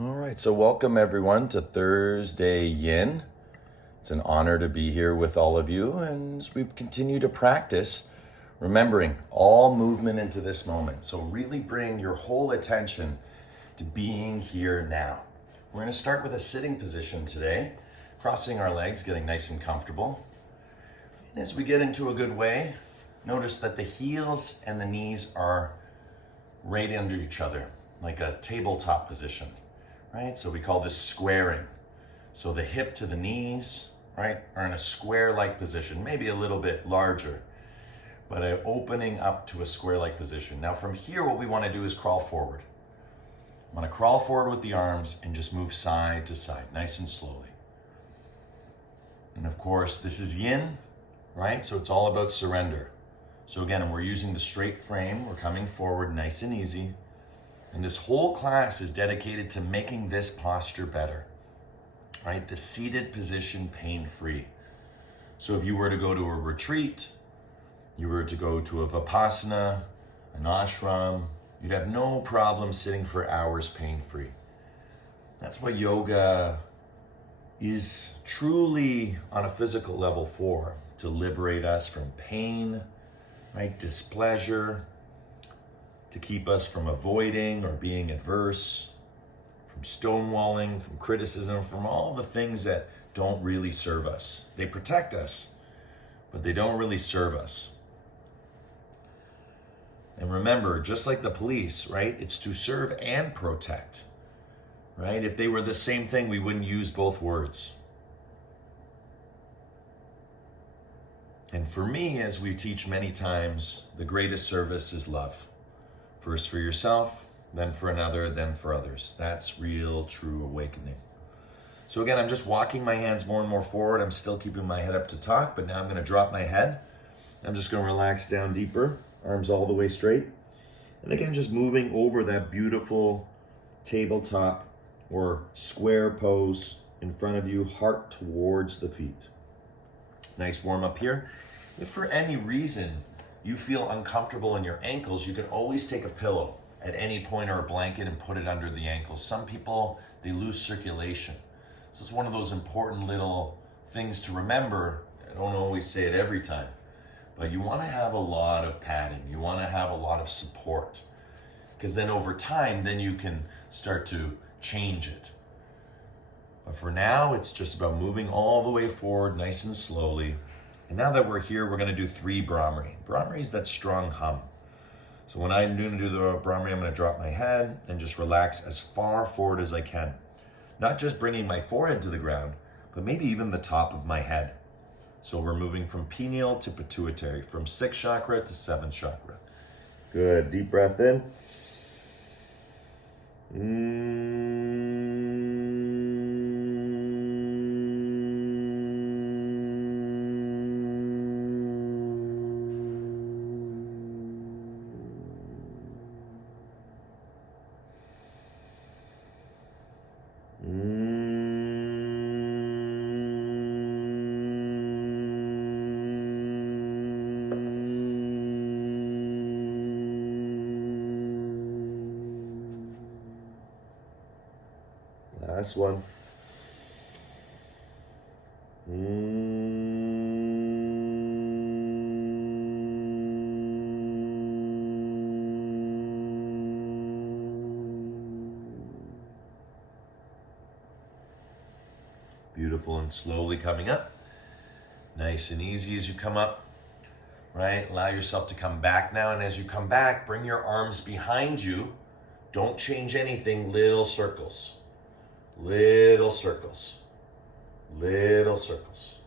All right, so welcome everyone to Thursday Yin. It's an honor to be here with all of you, and as we continue to practice, remembering all movement into this moment. So really bring your whole attention to being here now. We're going to start with a sitting position today, crossing our legs, getting nice and comfortable. And as we get into a good way, notice that the heels and the knees are right under each other, like a tabletop position. Right, so we call this squaring. So the hip to the knees, right, are in a square-like position, maybe a little bit larger, but opening up to a square-like position. Now from here, what we want to do is crawl forward. I want to crawl forward with the arms and just move side to side, nice and slowly. And of course, this is Yin, right? So it's all about surrender. So again, we're using the straight frame. We're coming forward nice and easy. And this whole class is dedicated to making this posture better, right? The seated position pain-free. So if you were to go to a retreat, you were to go to a Vipassana, an ashram, you'd have no problem sitting for hours pain-free. That's what yoga is truly on a physical level for, to liberate us from pain, right? Displeasure, to keep us from avoiding or being adverse, from stonewalling, from criticism, from all the things that don't really serve us. They protect us, but they don't really serve us. And remember, just like the police, right? It's to serve and protect, right? If they were the same thing, we wouldn't use both words. And for me, as we teach many times, the greatest service is love. First for yourself, then for another, then for others. That's real, true awakening. So again, I'm just walking my hands more and more forward. I'm still keeping my head up to talk, but now I'm going to drop my head. I'm just going to relax down deeper, arms all the way straight. And again, just moving over that beautiful tabletop or square pose in front of you, heart towards the feet. Nice warm up here. If for any reason you feel uncomfortable in your ankles, you can always take a pillow at any point or a blanket and put it under the ankles. Some people, they lose circulation. So it's one of those important little things to remember. I don't always say it every time, but you want to have a lot of padding. You want to have a lot of support, because then over time, then you can start to change it. But for now, it's just about moving all the way forward nice and slowly. And now that we're here, we're going to do 3 Brahmari. Brahmari is that strong hum. So when I'm going to do the Brahmari, I'm going to drop my head and just relax as far forward as I can. Not just bringing my forehead to the ground, but maybe even the top of my head. So we're moving from pineal to pituitary, from 6th chakra to 7th chakra. Good. Deep breath in. Last one. Beautiful, and slowly coming up. Nice and easy as you come up, right? Allow yourself to come back now, and as you come back, bring your arms behind you. Don't change anything, little circles. Little circles, little circles.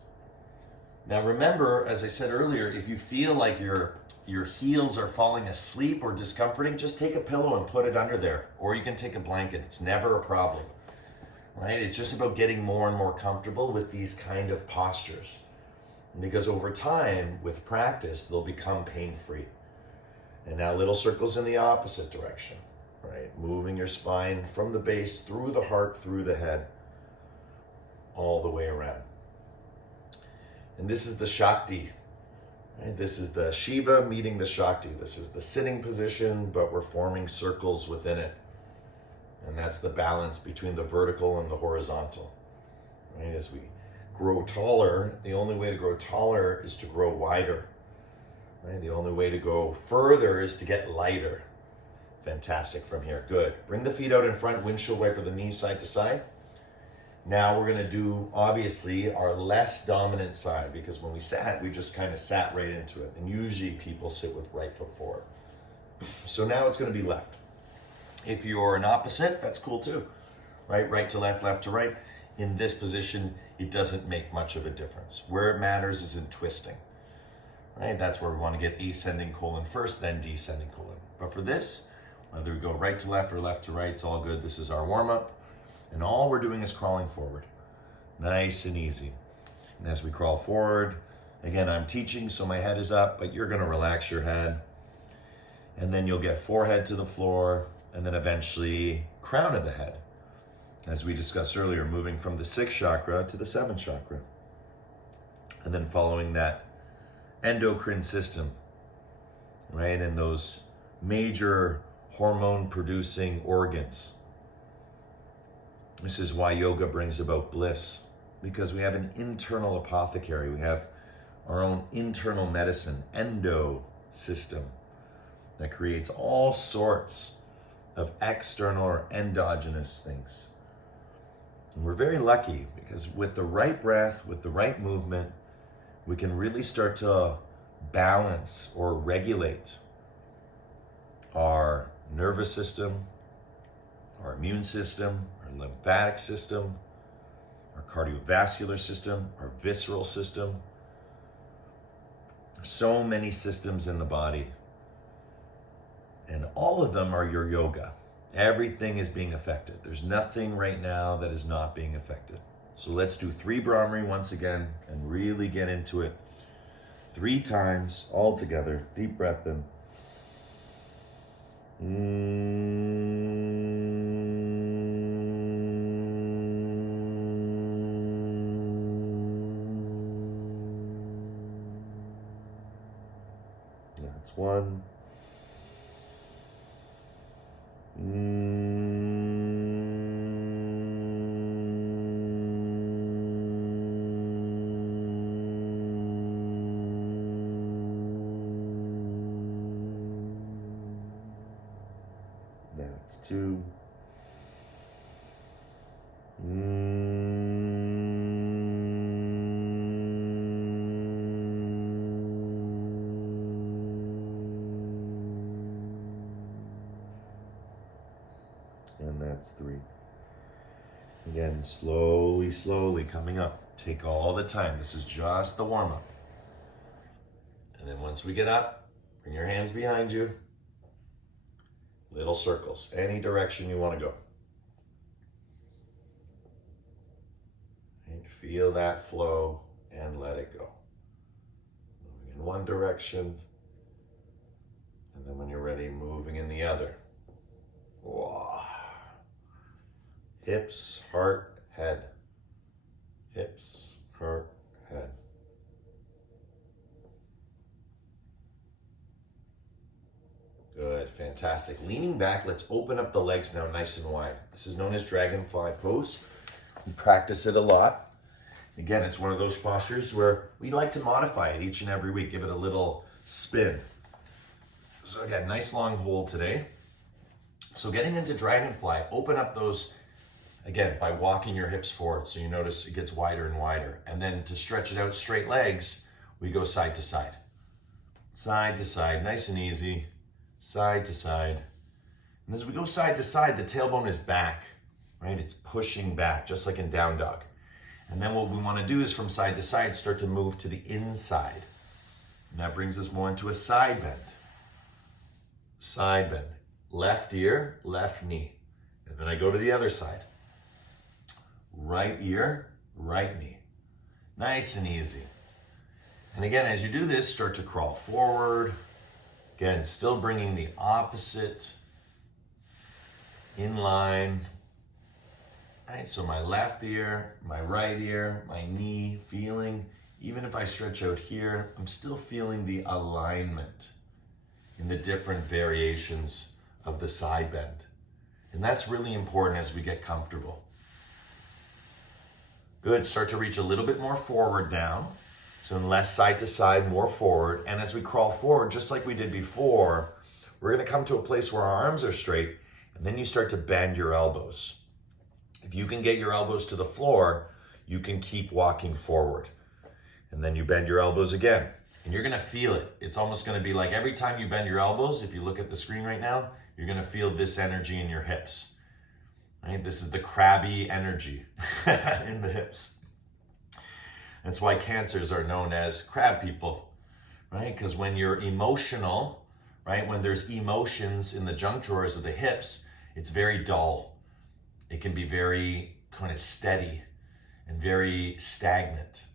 Now remember, as I said earlier, if you feel like your heels are falling asleep or discomforting, just take a pillow and put it under there. Or you can take a blanket. It's never a problem, right? It's just about getting more and more comfortable with these kind of postures. Because over time, with practice, they'll become pain-free. And now little circles in the opposite direction. Right, moving your spine from the base, through the heart, through the head, all the way around. And this is the Shakti. Right? This is the Shiva meeting the Shakti. This is the sitting position, but we're forming circles within it. And that's the balance between the vertical and the horizontal. Right? As we grow taller, the only way to grow taller is to grow wider. Right? The only way to go further is to get lighter. Fantastic from here. Good. Bring the feet out in front, windshield wiper the knees side to side. Now we're going to do, obviously, our less dominant side, because when we sat, we just kind of sat right into it. And usually people sit with right foot forward. So now it's going to be left. If you're an opposite, that's cool too. Right? Right to left to right. In this position, it doesn't make much of a difference. Where it matters is in twisting. Right? That's where we want to get ascending colon first, then descending colon. But for this, whether we go right to left or left to right, it's all good. This is our warm-up. And all we're doing is crawling forward. Nice and easy. And as we crawl forward, again, I'm teaching, so my head is up, but you're going to relax your head. And then you'll get forehead to the floor, and then eventually crown of the head. As we discussed earlier, moving from the 6th chakra to the 7th chakra. And then following that endocrine system, right? And those major hormone-producing organs. This is why yoga brings about bliss, because we have an internal apothecary. We have our own internal medicine, endo system, that creates all sorts of external or endogenous things. And we're very lucky because with the right breath, with the right movement, we can really start to balance or regulate our nervous system, our immune system, our lymphatic system, our cardiovascular system, our visceral system. There's so many systems in the body. And all of them are your yoga. Everything is being affected. There's nothing right now that is not being affected. So let's do 3 Brahmari once again and really get into it. 3 times all together. Deep breath in. That's 1. That's 2. And that's 3. Again, slowly coming up. Take all the time. This is just the warm-up. And then once we get up, bring your hands behind you. Little circles, any direction you want to go. And feel that flow and let it go. Moving in one direction, and then when you're ready, moving in the other. Whoa. Hips, heart, head. Hips, heart, head. Good, fantastic. Leaning back, let's open up the legs now nice and wide. This is known as Dragonfly Pose. We practice it a lot. Again, it's one of those postures where we like to modify it each and every week, give it a little spin. So again, nice long hold today. So getting into Dragonfly, open up those, again, by walking your hips forward. So you notice it gets wider and wider. And then to stretch it out, straight legs, we go side to side. Side to side, nice and easy. Side to side. And as we go side to side, the tailbone is back, right? It's pushing back, just like in down dog. And then what we want to do is from side to side, start to move to the inside. And that brings us more into a side bend. Side bend. Left ear, left knee. And then I go to the other side. Right ear, right knee. Nice and easy. And again, as you do this, start to crawl forward. Again, still bringing the opposite in line. Right, so my left ear, my right ear, my knee, feeling, even if I stretch out here, I'm still feeling the alignment in the different variations of the side bend. And that's really important as we get comfortable. Good, start to reach a little bit more forward now. So less side to side, more forward. And as we crawl forward, just like we did before, we're gonna come to a place where our arms are straight, and then you start to bend your elbows. If you can get your elbows to the floor, you can keep walking forward. And then you bend your elbows again, and you're gonna feel it. It's almost gonna be like every time you bend your elbows, if you look at the screen right now, you're gonna feel this energy in your hips. Right? This is the crabby energy in the hips. That's why cancers are known as crab people, right? Because when you're emotional, right? When there's emotions in the junk drawers of the hips, it's very dull. It can be very kind of steady and very stagnant.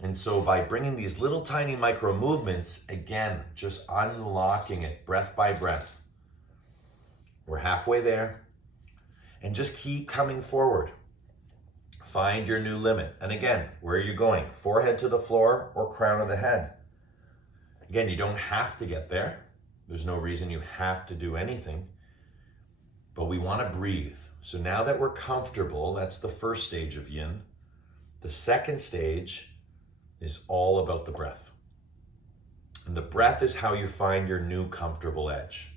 And so by bringing these little tiny micro movements, again, just unlocking it breath by breath. We're halfway there. And just keep coming forward. Find your new limit. And again, where are you going? Forehead to the floor or crown of the head? Again, you don't have to get there. There's no reason you have to do anything. But we want to breathe. So now that we're comfortable, that's the first stage of yin. The second stage is all about the breath. And the breath is how you find your new comfortable edge.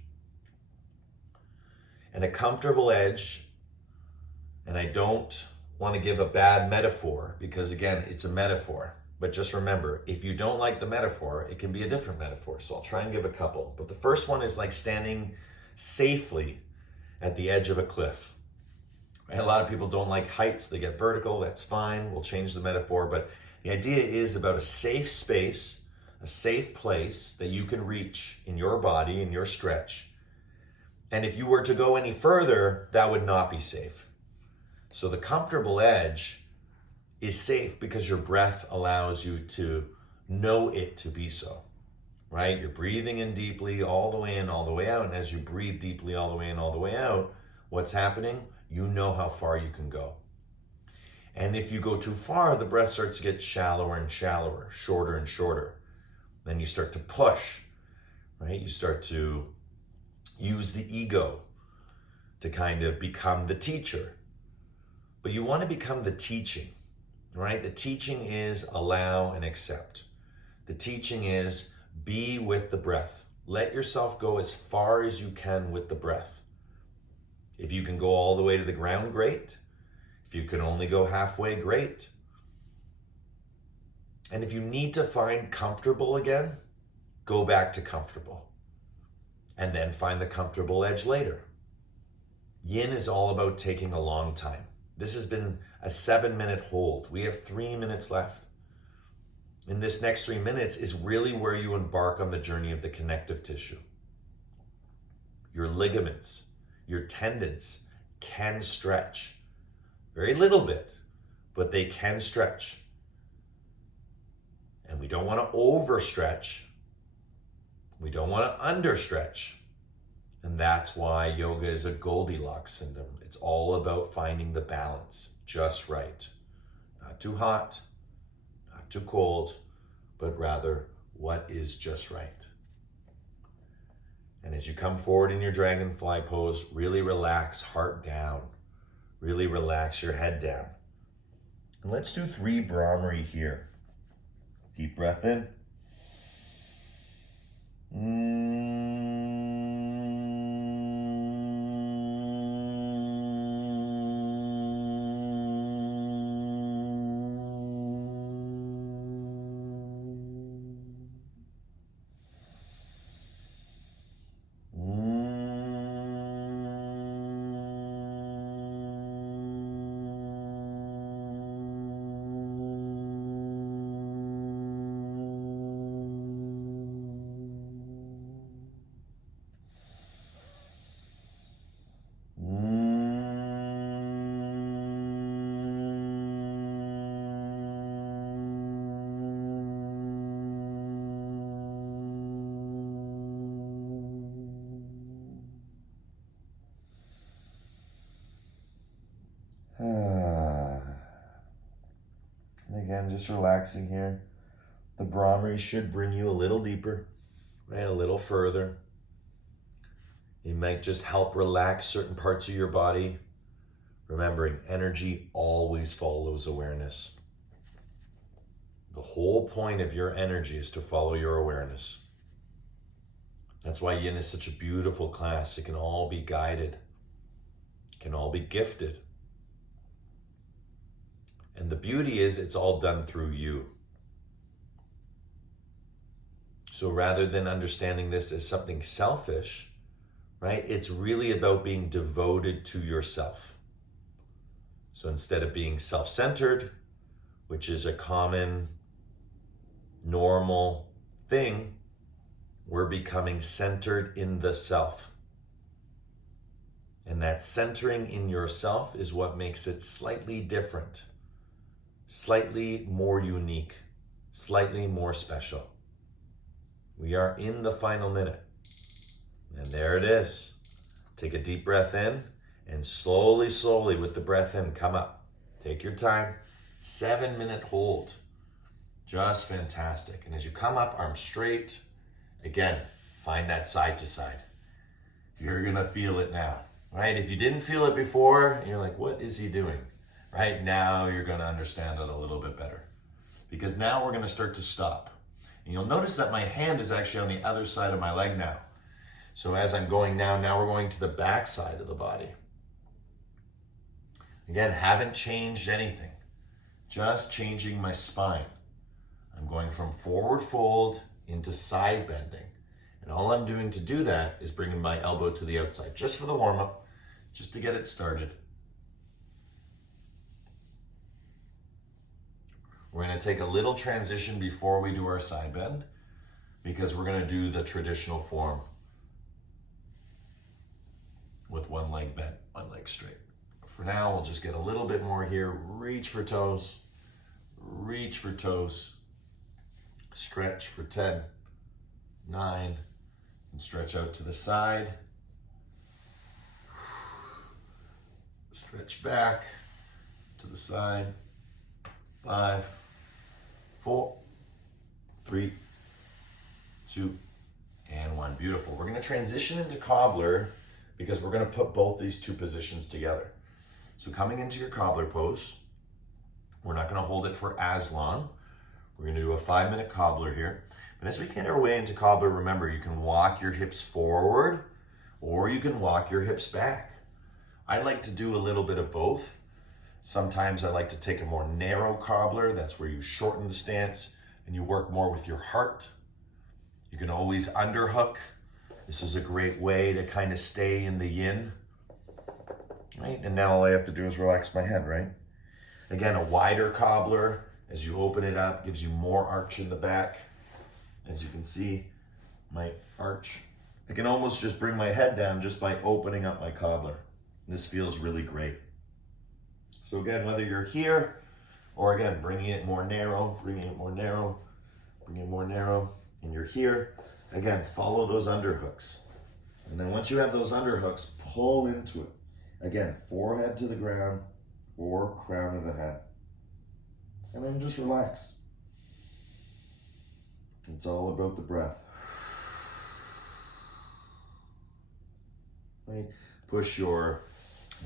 And a comfortable edge, and I don't want to give a bad metaphor because again, it's a metaphor. But just remember, if you don't like the metaphor, it can be a different metaphor. So I'll try and give a couple. But the first one is like standing safely at the edge of a cliff. Right? A lot of people don't like heights. They get vertical. That's fine. We'll change the metaphor. But the idea is about a safe space, a safe place that you can reach in your body, in your stretch. And if you were to go any further, that would not be safe. So the comfortable edge is safe because your breath allows you to know it to be so, right? You're breathing in deeply all the way in, all the way out. And as you breathe deeply all the way in, all the way out, what's happening? You know how far you can go. And if you go too far, the breath starts to get shallower and shallower, shorter and shorter. Then you start to push, right? You start to use the ego to kind of become the teacher. But you want to become the teaching, right? The teaching is allow and accept. The teaching is be with the breath. Let yourself go as far as you can with the breath. If you can go all the way to the ground, great. If you can only go halfway, great. And if you need to find comfortable again, go back to comfortable. And then find the comfortable edge later. Yin is all about taking a long time. This has been a 7-minute hold. We have 3 minutes left. And this next 3 minutes is really where you embark on the journey of the connective tissue. Your ligaments, your tendons can stretch. Very little bit, but they can stretch. And we don't want to overstretch. We don't want to understretch. And that's why yoga is a Goldilocks syndrome. It's all about finding the balance just right. Not too hot, not too cold, but rather what is just right. And as you come forward in your Dragonfly Pose, really relax, heart down. Really relax your head down. And let's do 3 Brahmari here. Deep breath in. And again, just relaxing here. The Brahmari should bring you a little deeper, right? A little further. It might just help relax certain parts of your body. Remembering, energy always follows awareness. The whole point of your energy is to follow your awareness. That's why Yin is such a beautiful class. It can all be guided. It can all be gifted. And the beauty is it's all done through you. So rather than understanding this as something selfish, right, it's really about being devoted to yourself. So instead of being self-centered, which is a common, normal thing, we're becoming centered in the self. And that centering in yourself is what makes it slightly different, slightly more unique, slightly more special. We are in the final minute. And there it is. Take a deep breath in and slowly, slowly with the breath in, come up. Take your time. 7-minute hold. Just fantastic. And as you come up, arms straight. Again, find that side to side. You're gonna feel it now, right? If you didn't feel it before, you're like, what is he doing? Right now, you're gonna understand it a little bit better. Because now we're gonna start to stop. And you'll notice that my hand is actually on the other side of my leg now. So as I'm going now we're going to the back side of the body. Again, haven't changed anything. Just changing my spine. I'm going from forward fold into side bending. And all I'm doing to do that is bringing my elbow to the outside, just for the warm-up, just to get it started. We're going to take a little transition before we do our side bend, because we're going to do the traditional form with one leg bent, one leg straight. For now, we'll just get a little bit more here. Reach for toes, stretch for 10, 9, and stretch out to the side. Stretch back to the side. 5, 4, 3, 2, and 1. Beautiful. We're going to transition into Cobbler because we're going to put both these two positions together. So coming into your Cobbler pose, we're not going to hold it for as long. We're going to do a 5-minute Cobbler here. But as we get our way into Cobbler, remember, you can walk your hips forward or you can walk your hips back. I like to do a little bit of both. Sometimes I like to take a more narrow Cobbler. That's where you shorten the stance and you work more with your heart. You can always underhook. This is a great way to kind of stay in the yin, right? And now all I have to do is relax my head, right? Again, a wider Cobbler, as you open it up, gives you more arch in the back. As you can see, my arch. I can almost just bring my head down just by opening up my Cobbler. This feels really great. So again, whether you're here, or again, bringing it more narrow, and you're here, again, follow those underhooks. And then once you have those underhooks, pull into it. Again, forehead to the ground, or crown of the head. And then just relax. It's all about the breath. Right? Push your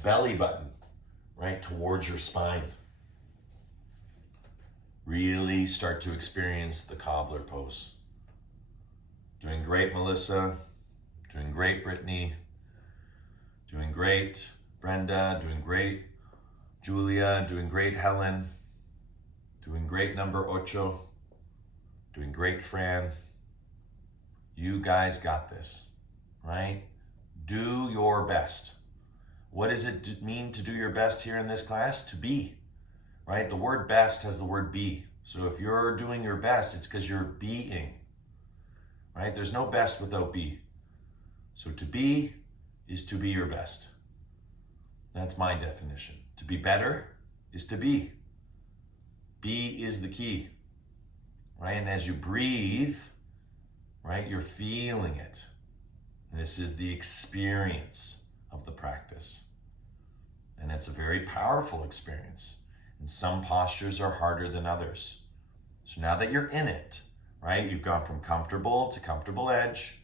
belly button right towards your spine. Really start to experience the Cobbler pose. Doing great, Melissa. Doing great, Brittany. Doing great, Brenda. Doing great, Julia. Doing great, Helen. Doing great, number ocho. Doing great, Fran. You guys got this, right? Do your best. What does it mean to do your best here in this class? To be, right? The word best has the word be. So if you're doing your best, it's because you're being, right? There's no best without be. So to be is to be your best. That's my definition. To be better is to be. Be is the key, right? And as you breathe, right, you're feeling it. And this is the experience of the practice. And it's a very powerful experience. And some postures are harder than others. So now that you're in it, right, you've gone from comfortable to comfortable edge.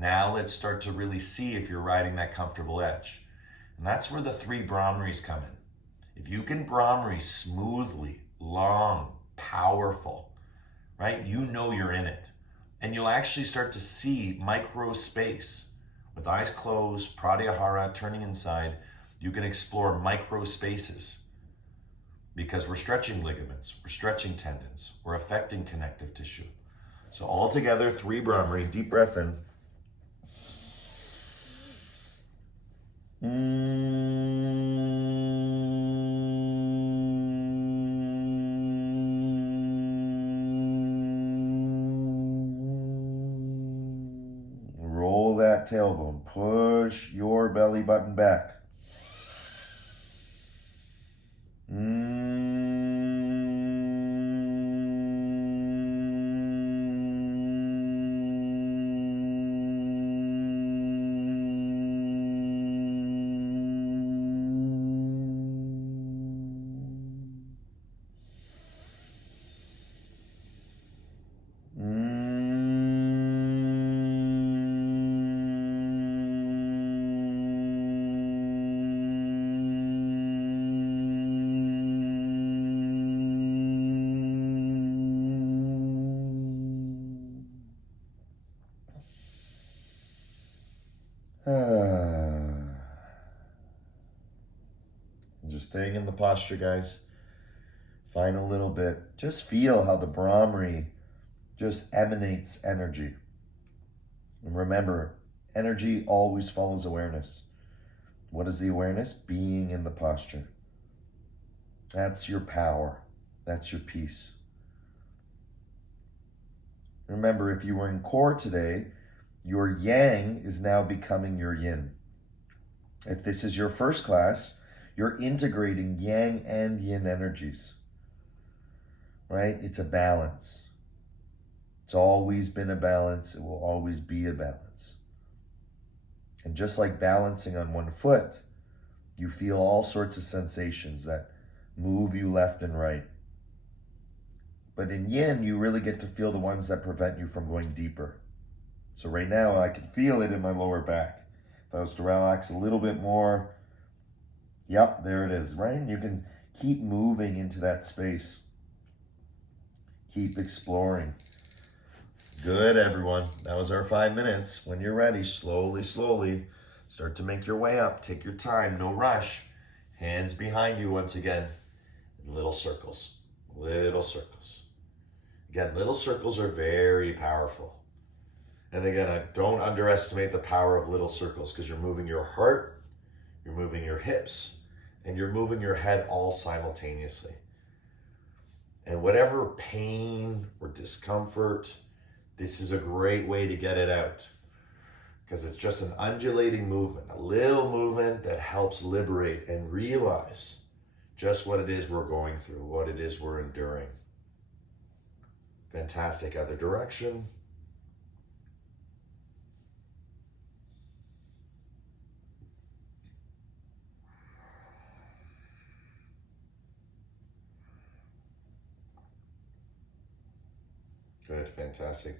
Now let's start to really see if you're riding that comfortable edge. And that's where the 3 Brahmaris come in. If you can Brahmari smoothly, long, powerful, right? You know you're in it. And you'll actually start to see micro space. With eyes closed, pratyahara, turning inside, you can explore micro spaces because we're stretching ligaments, we're stretching tendons, we're affecting connective tissue. So all together, 3 Brahmari, deep breath in. Roll that tailbone. Push your belly button back. Just staying in the posture, guys. Find a little bit. Just feel how the Brahmari just emanates energy. And remember, energy always follows awareness. What is the awareness? Being in the posture. That's your power. That's your peace. Remember, if you were in core today, your yang is now becoming your yin. If this is your first class, you're integrating yang and yin energies, right? It's a balance. It's always been a balance. It will always be a balance. And just like balancing on one foot, you feel all sorts of sensations that move you left and right. But in yin, you really get to feel the ones that prevent you from going deeper. So right now, I can feel it in my lower back. If I was to relax a little bit more, yep, there it is, right? You can keep moving into that space. Keep exploring. Good, everyone. That was our 5 minutes. When you're ready, slowly, slowly, start to make your way up. Take your time, no rush. Hands behind you once again. Little circles, little circles. Again, little circles are very powerful. And again, I don't underestimate the power of little circles because you're moving your heart, you're moving your hips, and you're moving your head all simultaneously. And whatever pain or discomfort, this is a great way to get it out because it's just an undulating movement, a little movement that helps liberate and realize just what it is we're going through, what it is we're enduring. Fantastic. Other direction. Good, fantastic.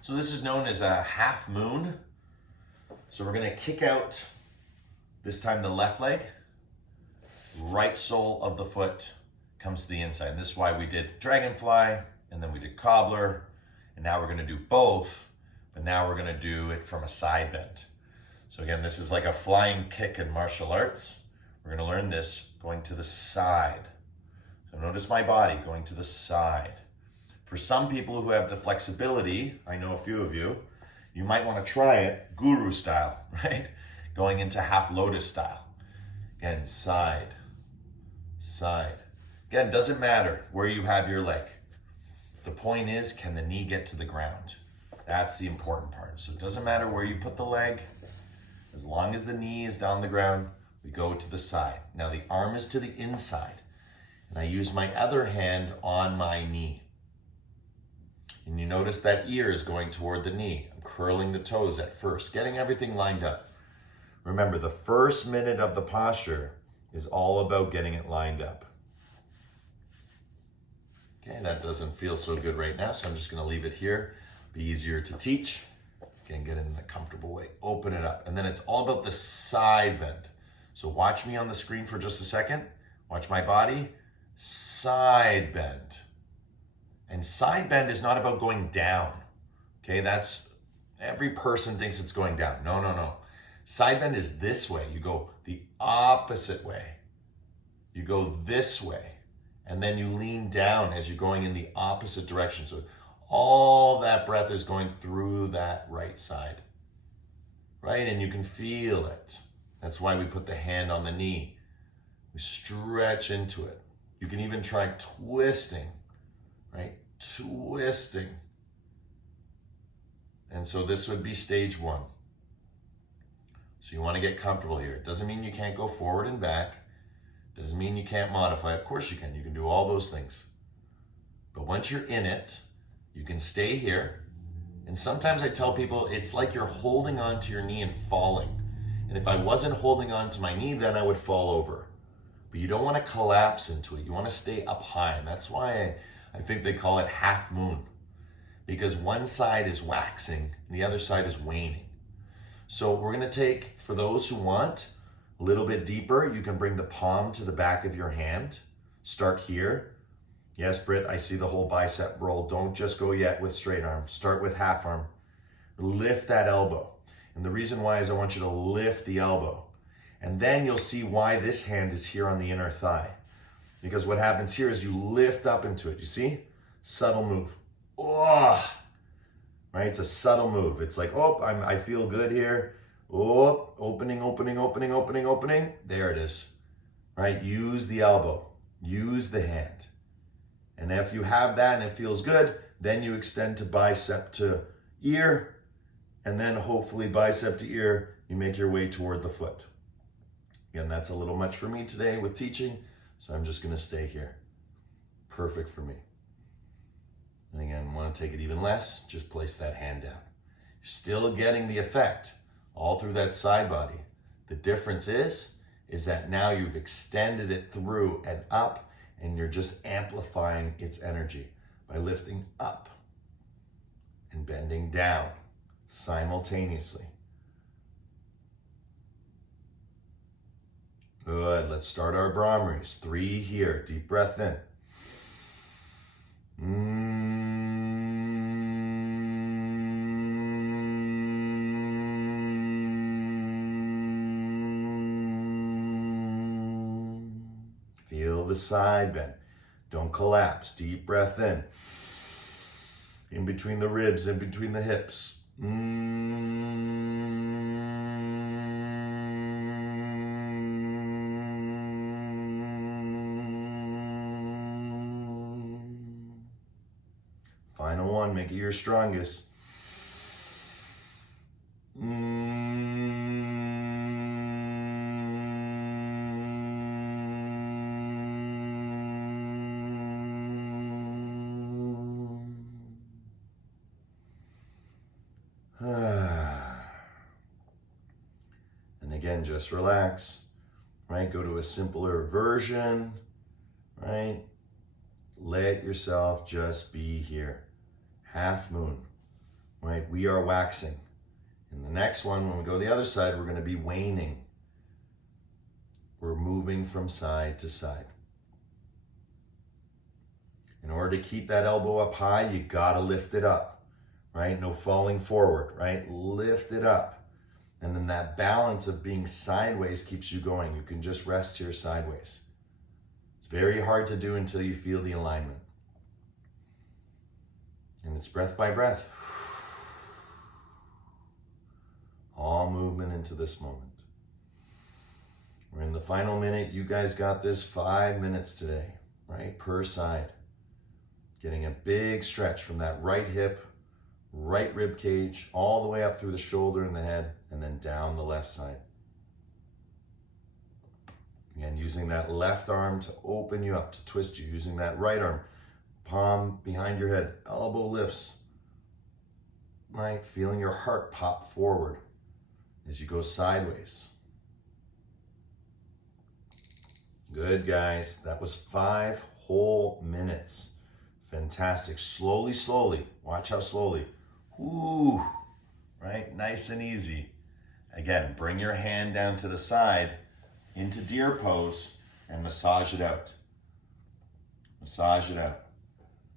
So this is known as a half moon. So we're gonna kick out, this time the left leg, right sole of the foot comes to the inside. This is why we did Dragonfly, and then we did Cobbler, and now we're gonna do both, but now we're gonna do it from a side bend. So again, this is like a flying kick in martial arts. We're gonna learn this going to the side. So notice my body going to the side. For some people who have the flexibility, I know a few of you, you might want to try it guru style, right? Going into half lotus style. Again, side, side. Again, doesn't matter where you have your leg. The point is, can the knee get to the ground? That's the important part. So it doesn't matter where you put the leg. As long as the knee is down the ground, we go to the side. Now the arm is to the inside, and I use my other hand on my knee. And you notice that ear is going toward the knee. I'm curling the toes at first, getting everything lined up. Remember, the first minute of the posture is all about getting it lined up. Okay, that doesn't feel so good right now, so I'm just gonna leave it here. Be easier to teach. Again, get in a comfortable way. Open it up. And then it's all about the side bend. So watch me on the screen for just a second. Watch my body. Side bend. And side bend is not about going down. Okay, every person thinks it's going down. No, no, no. Side bend is this way. You go the opposite way. You go this way. And then you lean down as you're going in the opposite direction. So all that breath is going through that right side. Right? And you can feel it. That's why we put the hand on the knee. We stretch into it. You can even try twisting. Right? Twisting. And so this would be stage 1. So you want to get comfortable here. It doesn't mean you can't go forward and back. Doesn't mean you can't modify. Of course you can. You can do all those things. But once you're in it, you can stay here. And sometimes I tell people it's like you're holding on to your knee and falling. And if I wasn't holding on to my knee, then I would fall over. But you don't want to collapse into it. You want to stay up high. And that's why I think they call it half moon. Because one side is waxing and the other side is waning. So we're going to take, for those who want, a little bit deeper. You can bring the palm to the back of your hand. Start here. Yes, Britt, I see the whole bicep roll. Don't just go yet with straight arm. Start with half arm. Lift that elbow. And the reason why is I want you to lift the elbow. And then you'll see why this hand is here on the inner thigh. Because what happens here is you lift up into it. You see? Subtle move. Oh, right? It's a subtle move. It's like, oh, I feel good here. Oh, opening, opening, opening, opening, opening. There it is, right? Use the elbow, use the hand. And if you have that and it feels good, then you extend to bicep to ear, and then hopefully bicep to ear, you make your way toward the foot. Again, that's a little much for me today with teaching, so I'm just gonna stay here. Perfect for me. And again, want to take it even less, just place that hand down. You're still getting the effect all through that side body. The difference is that now you've extended it through and up, and you're just amplifying its energy by lifting up and bending down simultaneously. Good, let's start our Brahmaris. 3 here, deep breath in. Feel the side bend. Don't collapse. Deep breath in. In between the ribs, in between the hips. Final one, make it your strongest. And again, just relax, right? Go to a simpler version, right? Let yourself just be here. Half moon, right? We are waxing. In the next one, when we go the other side, we're going to be waning. We're moving from side to side. In order to keep that elbow up high, you got to lift it up, right? No falling forward, right? Lift it up. And then that balance of being sideways keeps you going. You can just rest here sideways. It's very hard to do until you feel the alignment. And it's breath by breath. All movement into this moment. We're in the final minute. You guys got this. 5 minutes today, right? Per side. Getting a big stretch from that right hip, right rib cage, all the way up through the shoulder and the head, and then down the left side. Again, using that left arm to open you up, to twist you. Using that right arm, palm behind your head, elbow lifts. Right? Feeling your heart pop forward as you go sideways. Good, guys. That was 5 whole minutes. Fantastic. Slowly, slowly. Watch how slowly. Ooh. right? Nice and easy. Again, bring your hand down to the side into deer pose and massage it out. Massage it out.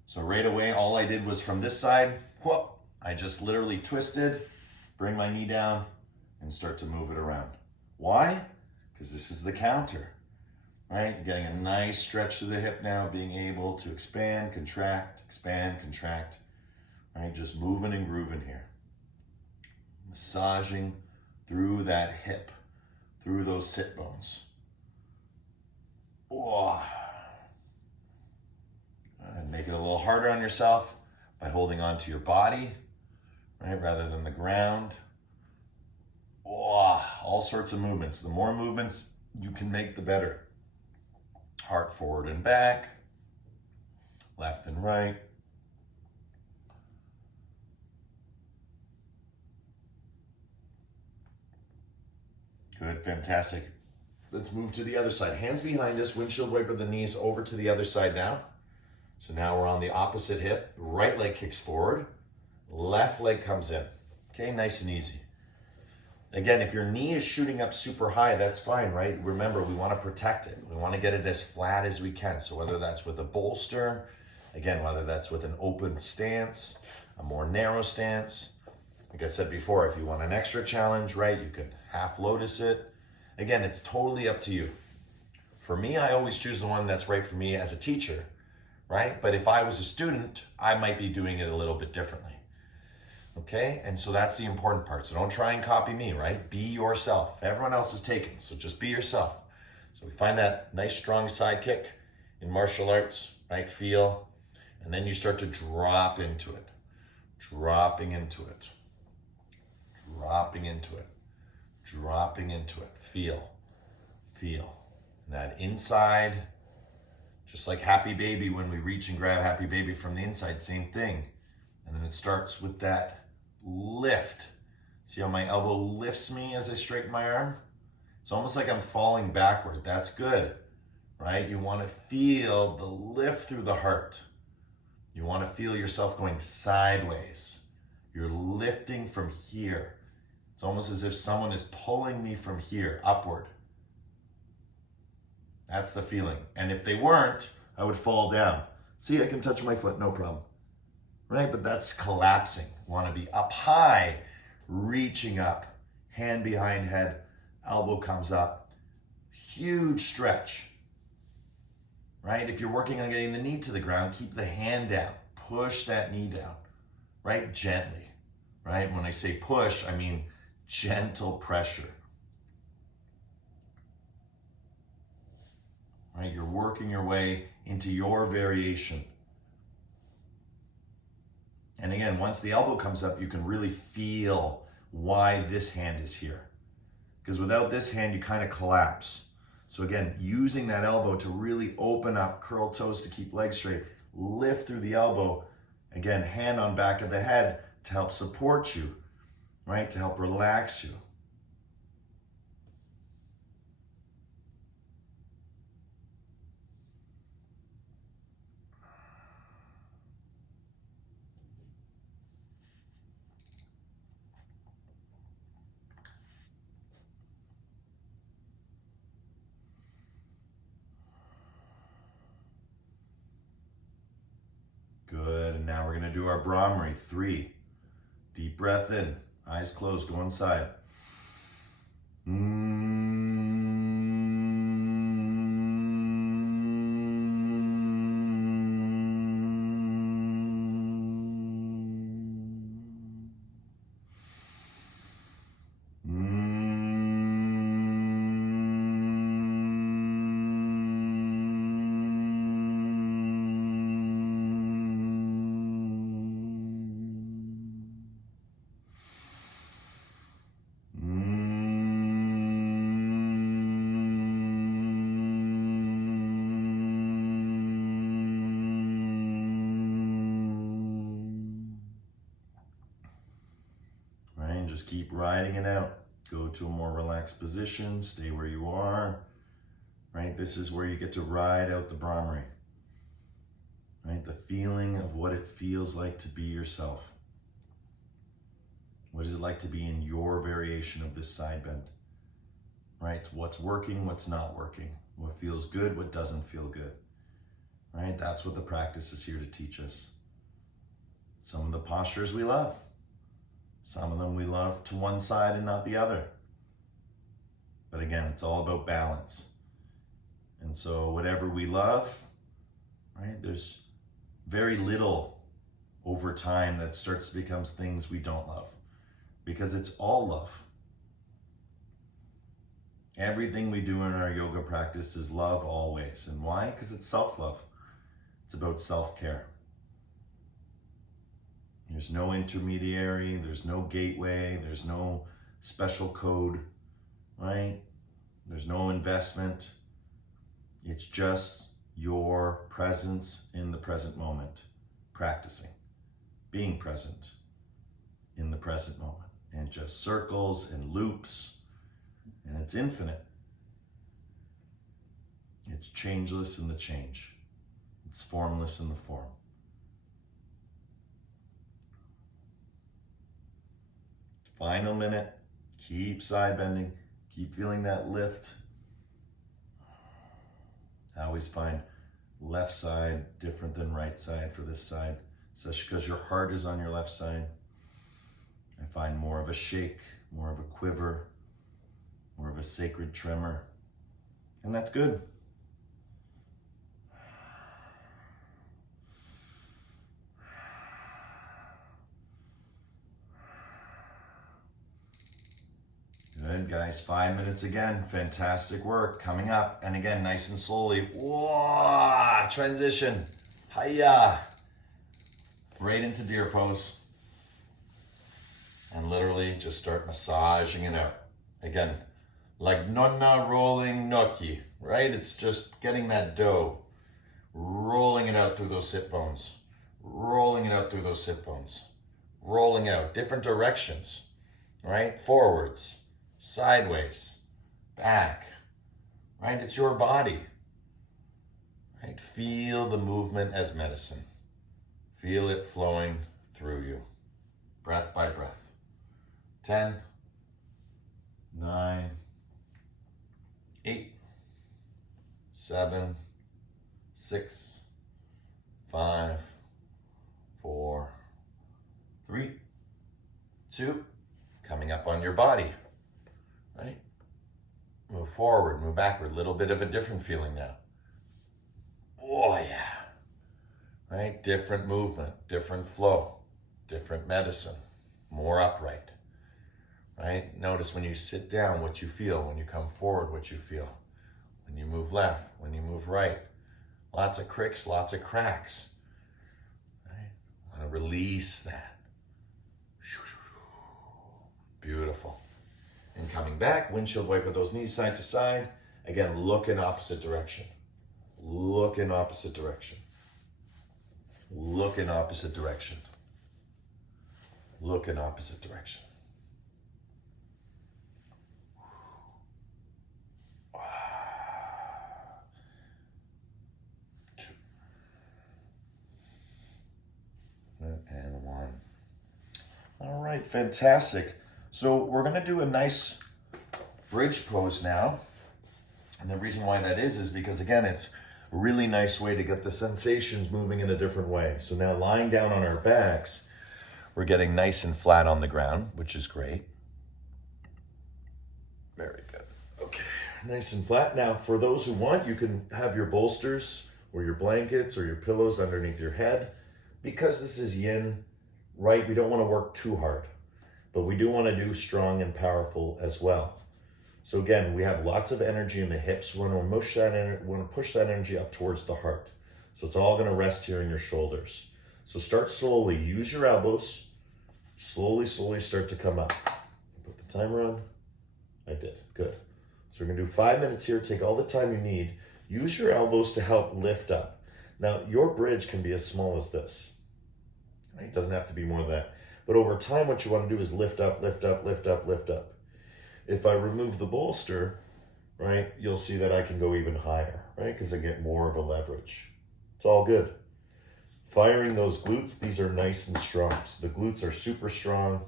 So right away, all I did was from this side, whoop, I just literally twisted, bring my knee down, and start to move it around. Why? Because this is the counter, right? Getting a nice stretch to the hip now, being able to expand, contract, right? Just moving and grooving here. Massaging through that hip, through those sit bones. Oh. And make it a little harder on yourself by holding on to your body, right, rather than the ground. Oh, all sorts of movements. The more movements you can make, the better. Heart forward and back, left and right. Good, fantastic. Let's move to the other side. Hands behind us, windshield wiper the knees over to the other side now. So now we're on the opposite hip. Right leg kicks forward, left leg comes in. Okay, nice and easy. Again, if your knee is shooting up super high, that's fine, right? Remember, we want to protect it. We want to get it as flat as we can. So whether that's with a bolster, again, whether that's with an open stance, a more narrow stance. Like I said before, if you want an extra challenge, right, you can half lotus it. Again, it's totally up to you. For me, I always choose the one that's right for me as a teacher, right? But if I was a student, I might be doing it a little bit differently. Okay, and so that's the important part. So don't try and copy me, right? Be yourself. Everyone else is taken, so just be yourself. So we find that nice strong side kick in martial arts, right? Feel, and then you start to drop into it. Dropping into it. Dropping into it. Dropping into it. Feel. Feel. And that inside, just like Happy Baby, when we reach and grab Happy Baby from the inside, same thing. And then it starts with that lift. See how my elbow lifts me as I straighten my arm? It's almost like I'm falling backward. That's good, right? You want to feel the lift through the heart. You want to feel yourself going sideways. You're lifting from here. It's almost as if someone is pulling me from here upward. That's the feeling. And if they weren't, I would fall down. See, I can touch my foot, no problem. Right, but that's collapsing. Want to be up high, reaching up, hand behind head, elbow comes up. Huge stretch. Right, if you're working on getting the knee to the ground, keep the hand down. Push that knee down, right, gently. Right, when I say push, I mean gentle pressure. Right, you're working your way into your variation. And again, once the elbow comes up, you can really feel why this hand is here. Because without this hand, you kind of collapse. So again, using that elbow to really open up, curl toes to keep legs straight, lift through the elbow. Again, hand on back of the head to help support you, right? To help relax you. Good, and now we're gonna do our Brahmari. 3, deep breath in, eyes closed, go inside. Just keep riding it out. Go to a more relaxed position. Stay where you are. Right? This is where you get to ride out the Brahmari. Right? The feeling of what it feels like to be yourself. What is it like to be in your variation of this side bend? Right? It's what's working, what's not working. What feels good, what doesn't feel good. Right? That's what the practice is here to teach us. Some of the postures we love. Some of them we love to one side and not the other. But again, it's all about balance. And so whatever we love, right, there's very little over time that starts to become things we don't love, because it's all love. Everything we do in our yoga practice is love always. And why? Because it's self-love. It's about self-care. There's no intermediary, there's no gateway, there's no special code, right? There's no investment. It's just your presence in the present moment, practicing, being present in the present moment. And just circles and loops, and it's infinite. It's changeless in the change. It's formless in the form. Final minute, keep side bending, keep feeling that lift. I always find left side different than right side for this side, especially because your heart is on your left side. I find more of a shake, more of a quiver, more of a sacred tremor, and that's good. Good, guys. 5 minutes again. Fantastic work. Coming up. And again, nice and slowly. Whoa, transition. Hiya. Right into deer pose. And literally just start massaging it out. Again, like nonna rolling gnocchi, right? It's just getting that dough. Rolling it out through those sit bones. Rolling it out through those sit bones. Rolling out. Different directions, right? Forwards. Sideways, back, right? It's your body, right? Feel the movement as medicine. Feel it flowing through you, breath by breath. 10, 9, 8, 7, 6, 5, 4, 3, 2, coming up on your body. Right? Move forward, move backward. A little bit of a different feeling now. Oh yeah. Right? Different movement, different flow, different medicine, more upright. Right? Notice when you sit down what you feel, when you come forward what you feel, when you move left, when you move right. Lots of cricks, lots of cracks. Right? I want to release that. Beautiful. And coming back, windshield wiper those knees side to side. Again, look in opposite direction. Look in opposite direction. Look in opposite direction. Look in opposite direction. Two. And one. All right, fantastic. So we're going to do a nice bridge pose now. And the reason why that is because, again, it's a really nice way to get the sensations moving in a different way. So now lying down on our backs, we're getting nice and flat on the ground, which is great. Very good. Okay, nice and flat. Now, for those who want, you can have your bolsters or your blankets or your pillows underneath your head. Because this is yin, right, we don't want to work too hard. But we do want to do strong and powerful as well. So again, we have lots of energy in the hips. We want to push that energy up towards the heart. So it's all going to rest here in your shoulders. So start slowly. Use your elbows. Slowly start to come up. Put the timer on. I did. Good. So we're going to do 5 minutes here. Take all the time you need. Use your elbows to help lift up. Now, your bridge can be as small as this. It doesn't have to be more than that. But over time, what you want to do is lift up, lift up, lift up, lift up. If I remove the bolster, right, you'll see that I can go even higher, right? Because I get more of a leverage. It's all good. Firing those glutes, these are nice and strong. So the glutes are super strong.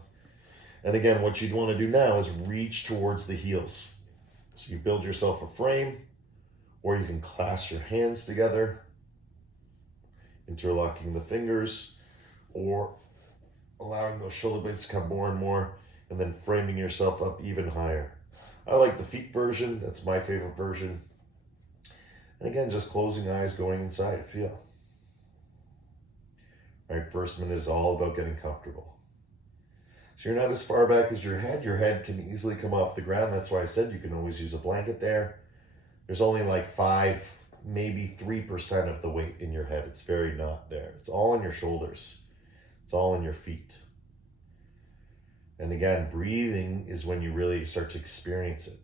And again, what you'd want to do now is reach towards the heels. So you build yourself a frame, or you can clasp your hands together, interlocking the fingers, or allowing those shoulder blades to come more and more, and then framing yourself up even higher. I like the feet version. That's my favorite version. And again, just closing eyes, going inside, feel. All right, first minute is all about getting comfortable. So you're not as far back as your head. Your head can easily come off the ground. That's why I said you can always use a blanket there. There's only like 5, maybe 3% of the weight in your head. It's very not there. It's all in your shoulders. It's all in your feet. And again, breathing is when you really start to experience it.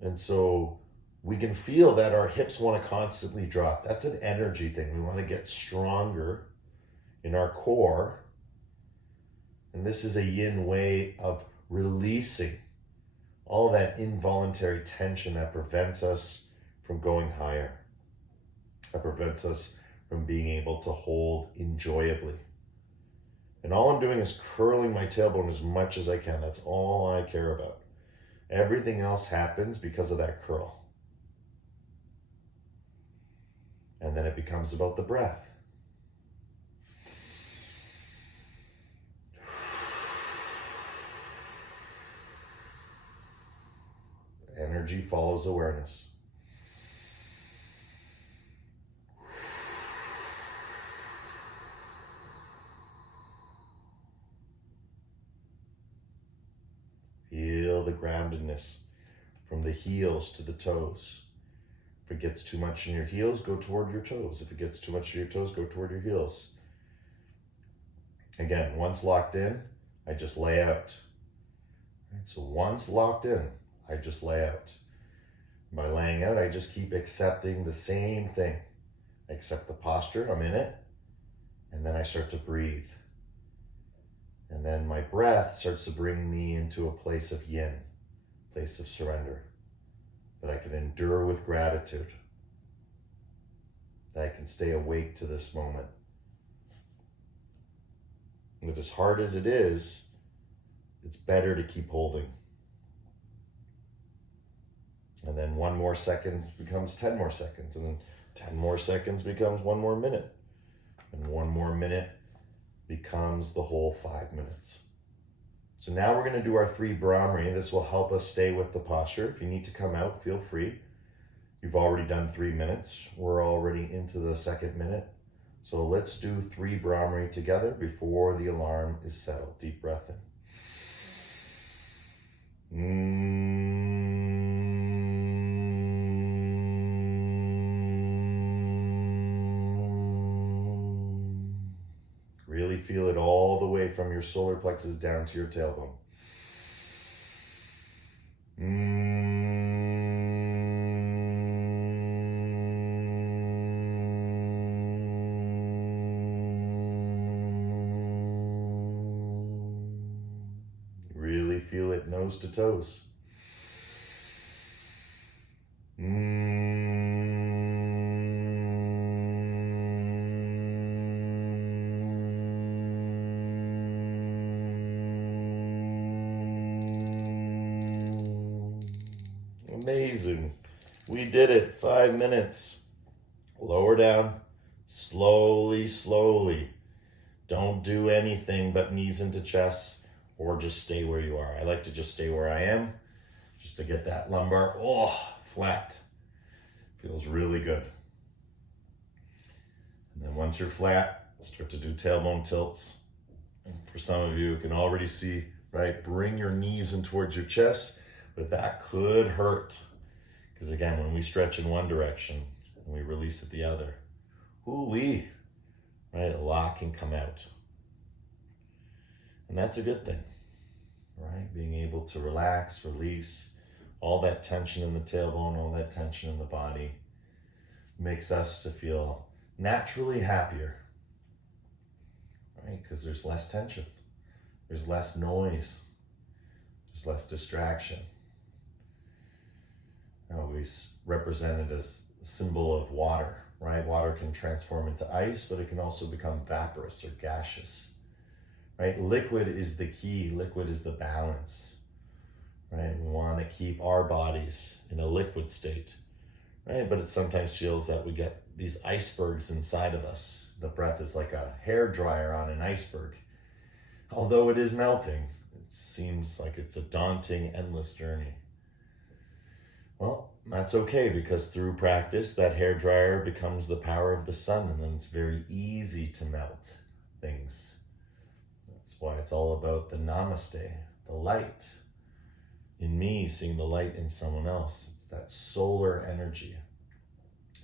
And so we can feel that our hips want to constantly drop. That's an energy thing. We want to get stronger in our core. And this is a yin way of releasing all that involuntary tension that prevents us from going higher. That prevents us from being able to hold enjoyably. And all I'm doing is curling my tailbone as much as I can. That's all I care about. Everything else happens because of that curl. And then it becomes about the breath. Energy follows awareness. Feel the groundedness from the heels to the toes. If it gets too much in your heels, go toward your toes. If it gets too much in your toes, go toward your heels. Again, once locked in, I just lay out. Right, so once locked in, I just lay out. By laying out, I just keep accepting the same thing. I accept the posture, I'm in it, and then I start to breathe. And then my breath starts to bring me into a place of yin, place of surrender, that I can endure with gratitude, that I can stay awake to this moment. And as hard as it is, it's better to keep holding. And then 1 more second becomes 10 more seconds. And then 10 more seconds becomes 1 more minute. And 1 more minute becomes the whole 5 minutes. So now we're going to do our 3 Brahmari. This will help us stay with the posture. If you need to come out, feel free. You've already done 3 minutes. We're already into the 2nd minute. So let's do 3 Brahmari together before the alarm is settled. Deep breath in. Really feel it all the way from your solar plexus down to your tailbone. Really feel it nose to toes. Amazing. We did it. 5 minutes. Lower down. Slowly, slowly. Don't do anything but knees into chest or just stay where you are. I like to just stay where I am just to get that lumbar, flat. Feels really good. And then once you're flat, start to do tailbone tilts. And for some of you, you can already see, right? Bring your knees in towards your chest. But that could hurt. Because again, when we stretch in one direction and we release it the other, ooh-wee, right? A lot can come out. And that's a good thing, right? Being able to relax, release all that tension in the tailbone, all that tension in the body makes us to feel naturally happier, right? Because there's less tension. There's less noise. There's less distraction. Always represented as a symbol of water, right? Water can transform into ice, but it can also become vaporous or gaseous, right? Liquid is the key. Liquid is the balance, right? We want to keep our bodies in a liquid state, right? But it sometimes feels that we get these icebergs inside of us. The breath is like a hair dryer on an iceberg. Although it is melting, it seems like it's a daunting, endless journey. Well, that's okay, because through practice, that hair dryer becomes the power of the sun, and then it's very easy to melt things. That's why it's all about the namaste, the light in me, seeing the light in someone else. It's that solar energy.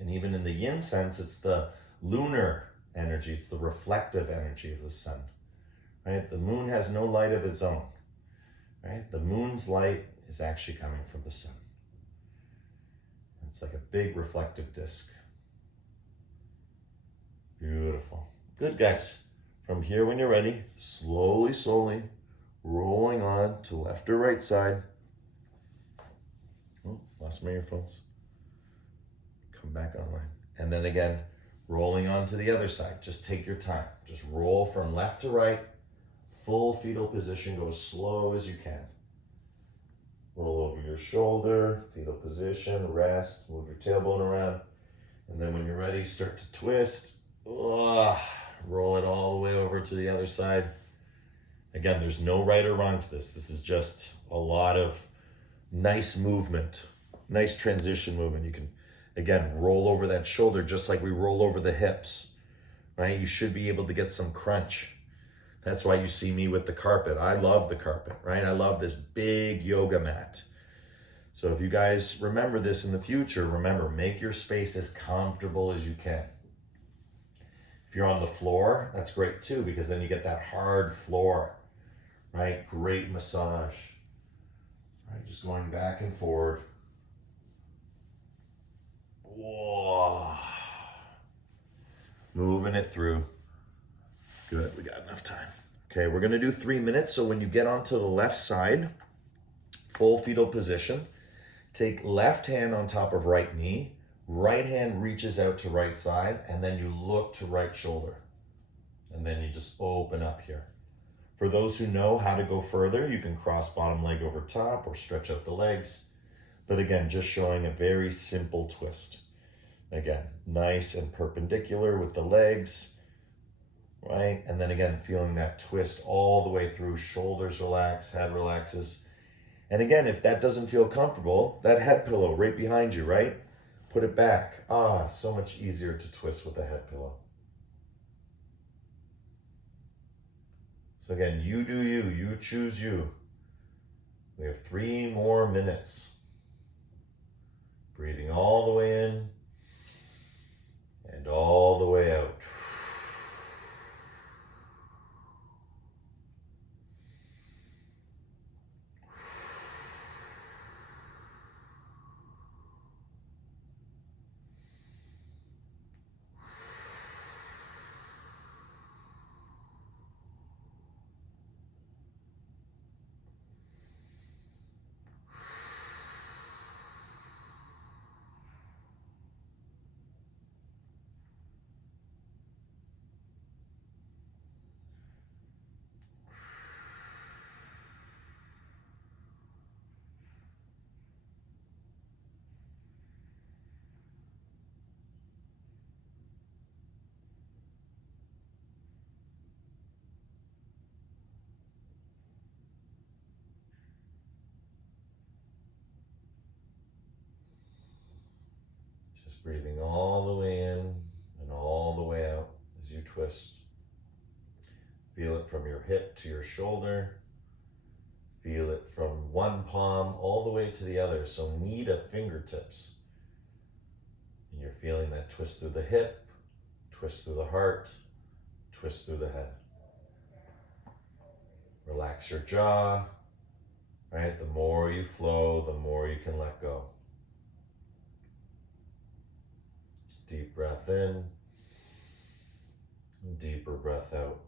And even in the yin sense, it's the lunar energy. It's the reflective energy of the sun, right? The moon has no light of its own, right? The moon's light is actually coming from the sun. It's like a big reflective disc. Beautiful. Good, guys. From here, when you're ready, slowly, slowly, rolling on to left or right side. Oh, lost my earphones. Come back online. And then again, rolling on to the other side. Just take your time. Just roll from left to right. Full fetal position. Go as slow as you can. Roll over your shoulder, fetal position, rest, move your tailbone around. And then when you're ready, start to twist. Roll it all the way over to the other side. Again, there's no right or wrong to this. This is just a lot of nice movement, nice transition movement. You can, again, roll over that shoulder just like we roll over the hips, right? You should be able to get some crunch. That's why you see me with the carpet. I love the carpet, right? I love this big yoga mat. So if you guys remember this in the future, remember, make your space as comfortable as you can. If you're on the floor, that's great too, because then you get that hard floor, right? Great massage, right? Just going back and forward. Whoa. Moving it through. Good, we got enough time. Okay, we're gonna do 3 minutes. So when you get onto the left side, full fetal position, take left hand on top of right knee, right hand reaches out to right side, and then you look to right shoulder. And then you just open up here. For those who know how to go further, you can cross bottom leg over top or stretch out the legs. But again, just showing a very simple twist. Again, nice and perpendicular with the legs. Right? And then again, feeling that twist all the way through, shoulders relax, head relaxes. And again, if that doesn't feel comfortable, that head pillow right behind you, right? Put it back. So much easier to twist with the head pillow. So again, you do you, you choose you. We have 3 more minutes. Breathing all the way in and all the way out. Breathing all the way in and all the way out as you twist. Feel it from your hip to your shoulder. Feel it from one palm all the way to the other. So knee to fingertips. And you're feeling that twist through the hip, twist through the heart, twist through the head. Relax your jaw, right? The more you flow, the more you can let go. Deep breath in, deeper breath out.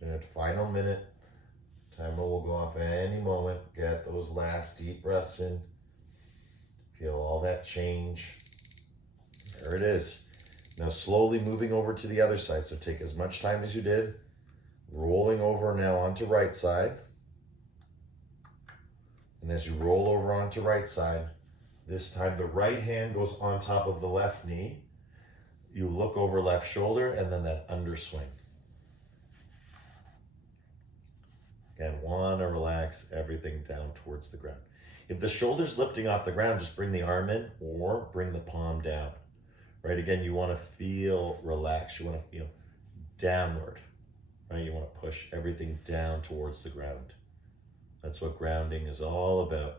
Good. Final minute. Timer will go off any moment. Get those last deep breaths in. Feel all that change. There it is. Now slowly moving over to the other side. So take as much time as you did. Rolling over now onto right side. And as you roll over onto right side, this time the right hand goes on top of the left knee. You look over left shoulder and then that underswing. Again, want to relax everything down towards the ground. If the shoulder's lifting off the ground, just bring the arm in or bring the palm down. Right, again, you want to feel relaxed. You want to feel downward. Right, you want to push everything down towards the ground. That's what grounding is all about.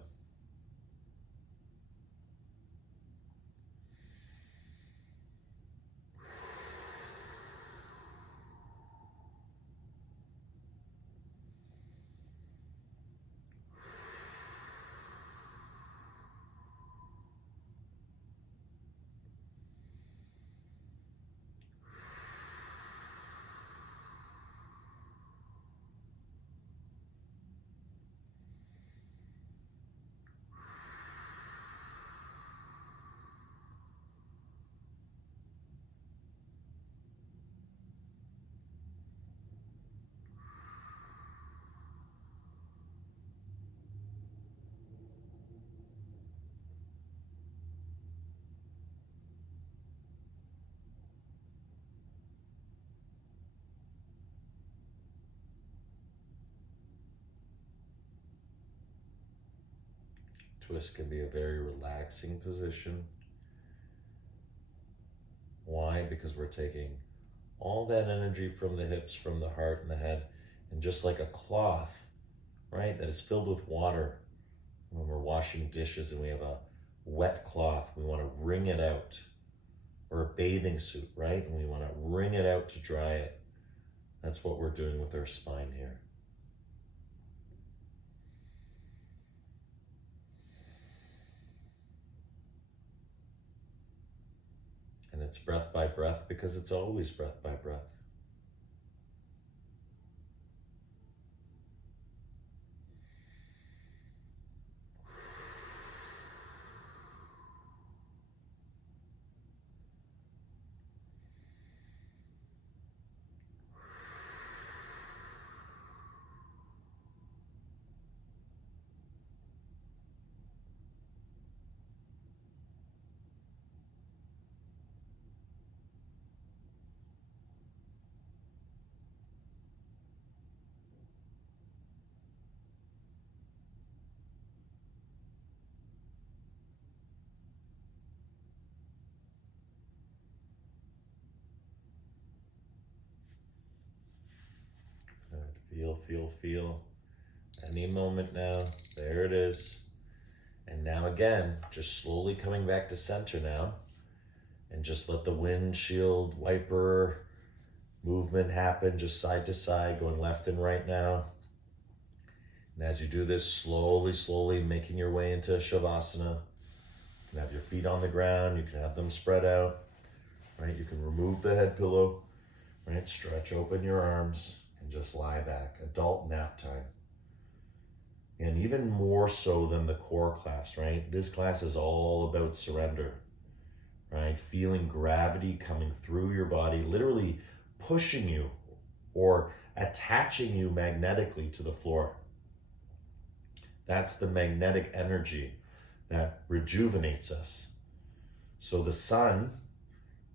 Twist can be a very relaxing position. Why? Because we're taking all that energy from the hips, from the heart and the head, and just like a cloth, right, that is filled with water. When we're washing dishes and we have a wet cloth, we want to wring it out. Or a bathing suit, right? And we want to wring it out to dry it. That's what we're doing with our spine here. And it's breath by breath because it's always breath by breath. Feel. Any moment now. There it is. And now again, just slowly coming back to center now. And just let the windshield wiper movement happen, just side to side, going left and right now. And as you do this, slowly making your way into Shavasana. You can have your feet on the ground. You can have them spread out. Right? You can remove the head pillow. Right? Stretch open your arms. And just lie back. Adult nap time. And even more so than the core class, right? This class is all about surrender, right? Feeling gravity coming through your body, literally pushing you or attaching you magnetically to the floor. That's the magnetic energy that rejuvenates us. So the sun,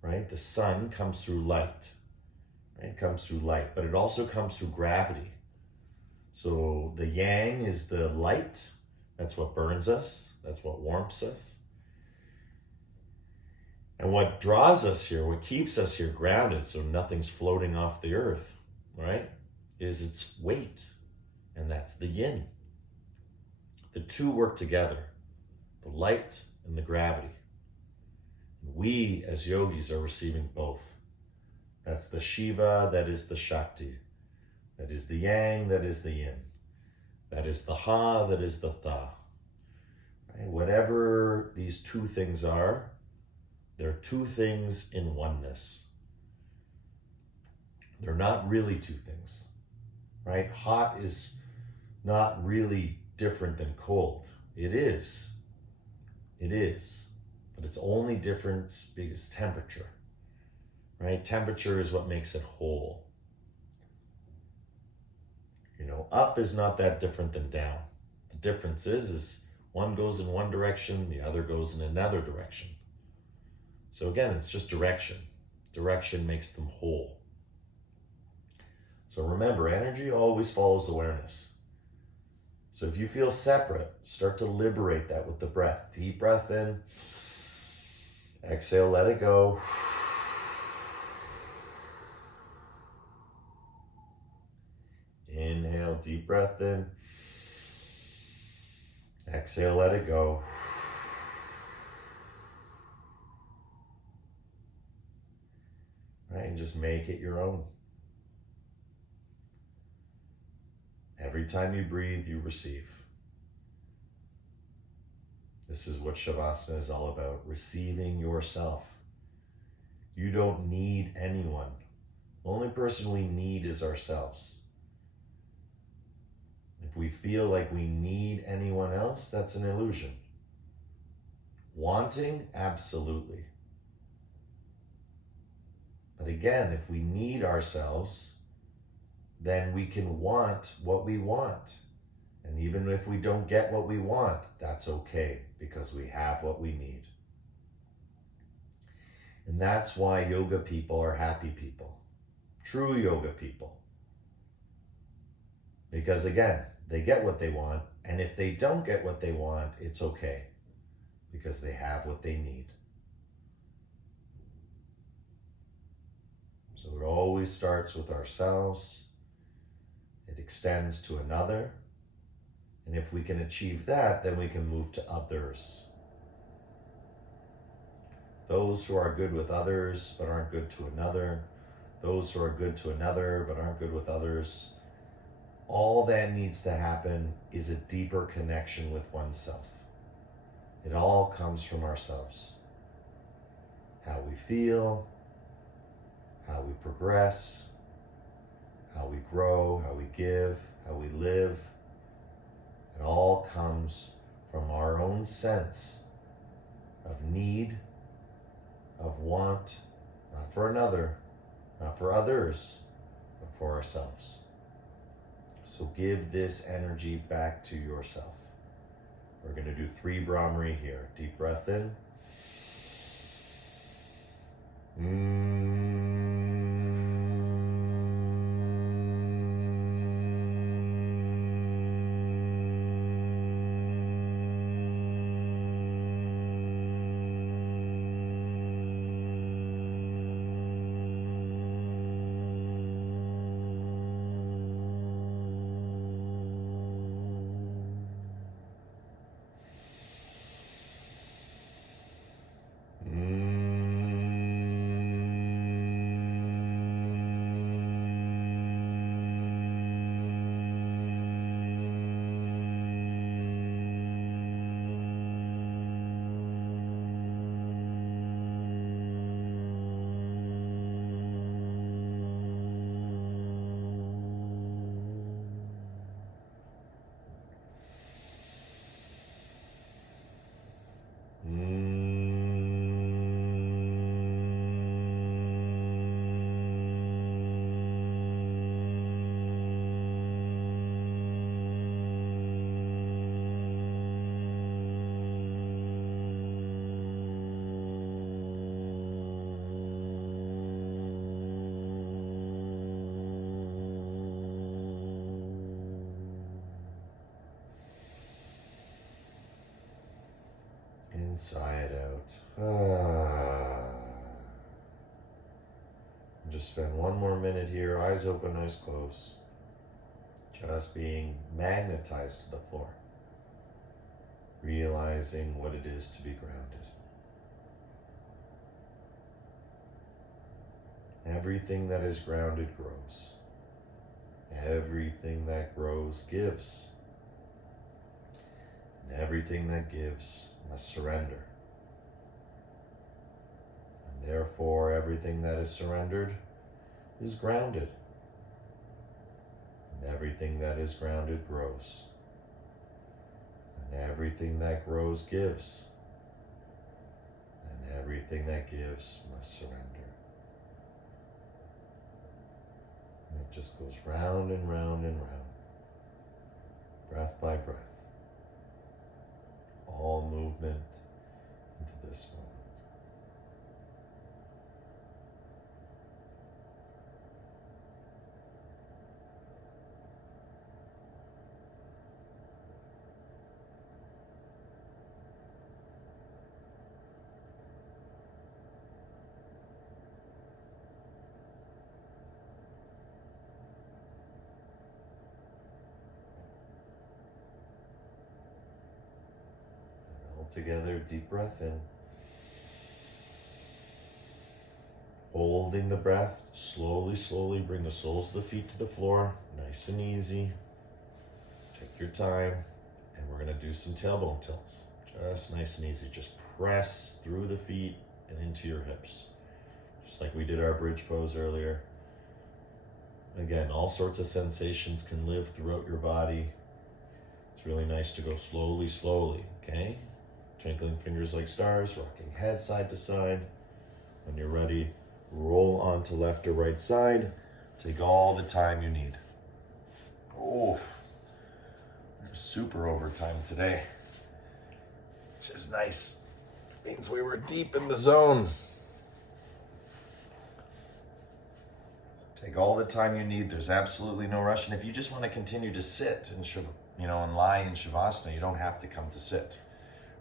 right? The sun comes through light. It comes through light, but it also comes through gravity. So the yang is the light. That's what burns us. That's what warms us. And what draws us here, what keeps us here grounded so nothing's floating off the earth, right, is its weight. And that's the yin. The two work together, the light and the gravity. And we as yogis are receiving both. That's the Shiva, that is the Shakti. That is the Yang, that is the Yin. That is the Ha, that is the Tha. Right? Whatever these two things are, they're two things in oneness. They're not really two things. right? Hot is not really different than cold. It is, but it's only difference because temperature, right? Temperature is what makes it whole. Up is not that different than down. The difference is one goes in one direction, the other goes in another direction. So again, it's just direction. Direction makes them whole. So remember, energy always follows awareness. So if you feel separate, start to liberate that with the breath. Deep breath in. Exhale, let it go. Inhale, deep breath in. Exhale, let it go. Right, and just make it your own. Every time you breathe, you receive. This is what Shavasana is all about, receiving yourself. You don't need anyone. The only person we need is ourselves. If we feel like we need anyone else, that's an illusion. Wanting, absolutely. But again, if we need ourselves, then we can want what we want. And even if we don't get what we want, that's okay, because we have what we need. And that's why yoga people are happy people. True yoga people. Because again, they get what they want, and if they don't get what they want, it's okay, because they have what they need. So it always starts with ourselves. It extends to another. And if we can achieve that, then we can move to others. Those who are good with others but aren't good to another. Those who are good to another but aren't good with others. All that needs to happen is a deeper connection with oneself. It all comes from ourselves. How we feel, how we progress, how we grow, how we give, how we live. It all comes from our own sense of need, of want, not for another, not for others, but for ourselves. So give this energy back to yourself. We're going to do 3 Brahmari here. Deep breath in. Inside out. Just spend one more minute here, eyes open, eyes closed. Just being magnetized to the floor. Realizing what it is to be grounded. Everything that is grounded grows. Everything that grows gives. And everything that gives must surrender. And therefore, everything that is surrendered is grounded. And everything that is grounded grows. And everything that grows gives. And everything that gives must surrender. And it just goes round and round and round. Breath by breath. All movement into this moment. Together, deep breath in. Holding the breath, slowly, slowly bring the soles of the feet to the floor, nice and easy. Take your time, and we're gonna do some tailbone tilts. Just nice and easy. Just press through the feet and into your hips. Just like we did our bridge pose earlier. Again, all sorts of sensations can live throughout your body. It's really nice to go slowly, slowly, okay? Twinkling fingers like stars, rocking head side to side. When you're ready, roll onto left or right side. Take all the time you need. Oh, we're super overtime today, which is nice. It means we were deep in the zone. Take all the time you need. There's absolutely no rush. And if you just want to continue to sit and lie in Shavasana, you don't have to come to sit.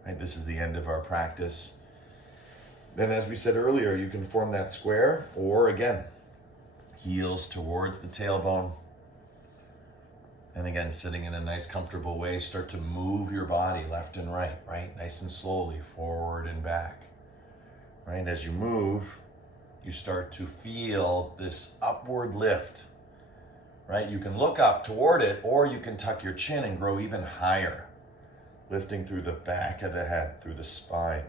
Right, this is the end of our practice. Then, as we said earlier, you can form that square, or again, heels towards the tailbone. And again, sitting in a nice, comfortable way, start to move your body left and right, nice and slowly, forward and back. Right, as you move, you start to feel this upward lift. Right, you can look up toward it, or you can tuck your chin and grow even higher. Lifting through the back of the head, through the spine.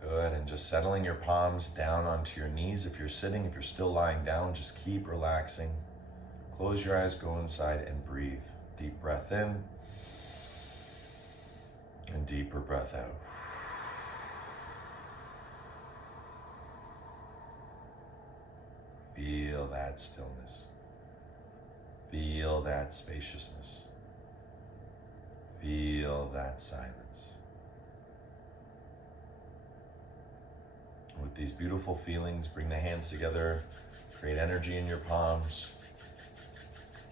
Good, and just settling your palms down onto your knees. If you're sitting, if you're still lying down, just keep relaxing. Close your eyes, go inside and breathe. Deep breath in, and deeper breath out. Feel that stillness. Feel that spaciousness. Feel that silence. With these beautiful feelings, bring the hands together, create energy in your palms.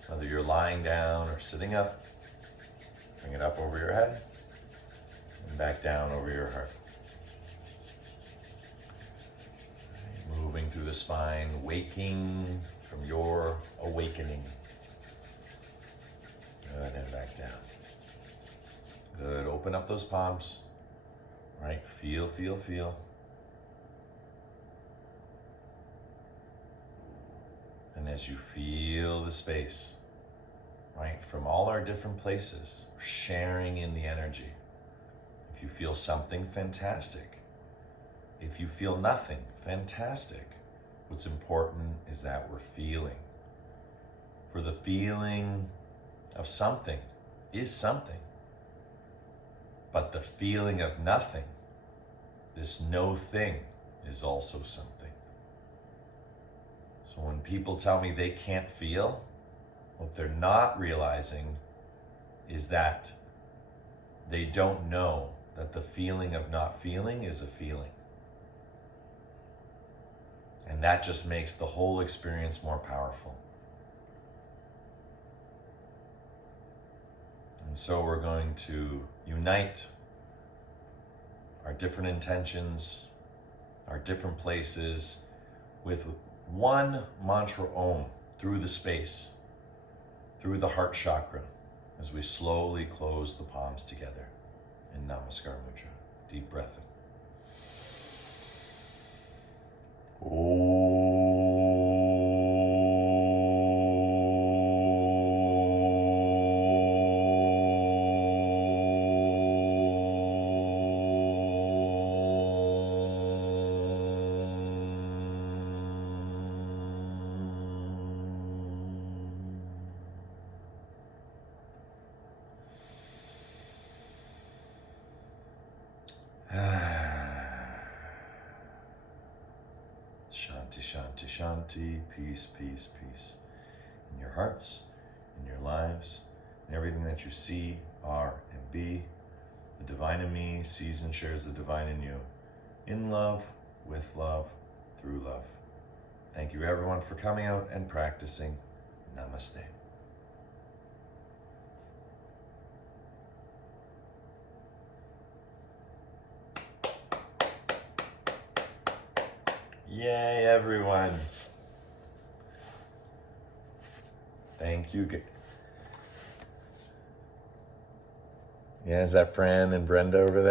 Whether you're lying down or sitting up, bring it up over your head and back down over your heart. Moving through the spine, waking from your awakening. Good, and back down. Good, open up those palms. Right, feel, feel, feel. And as you feel the space, right, from all our different places, sharing in the energy. If you feel something, fantastic. If you feel nothing, fantastic. What's important is that we're feeling. For the feeling of something is something. But the feeling of nothing, this no thing, is also something. So when people tell me they can't feel, what they're not realizing is that they don't know that the feeling of not feeling is a feeling. And that just makes the whole experience more powerful. And so we're going to unite our different intentions, our different places, with one mantra Om through the space, through the heart chakra, as we slowly close the palms together in Namaskar Mudra. Deep breath in. Shanti, Shanti, Shanti. Peace, peace, peace. In your hearts, in your lives, in everything that you see, are, and be. The divine in me sees and shares the divine in you. In love, with love, through love. Thank you everyone for coming out and practicing. Namaste. Yay, everyone. Thank you. Yeah, is that Fran and Brenda over there?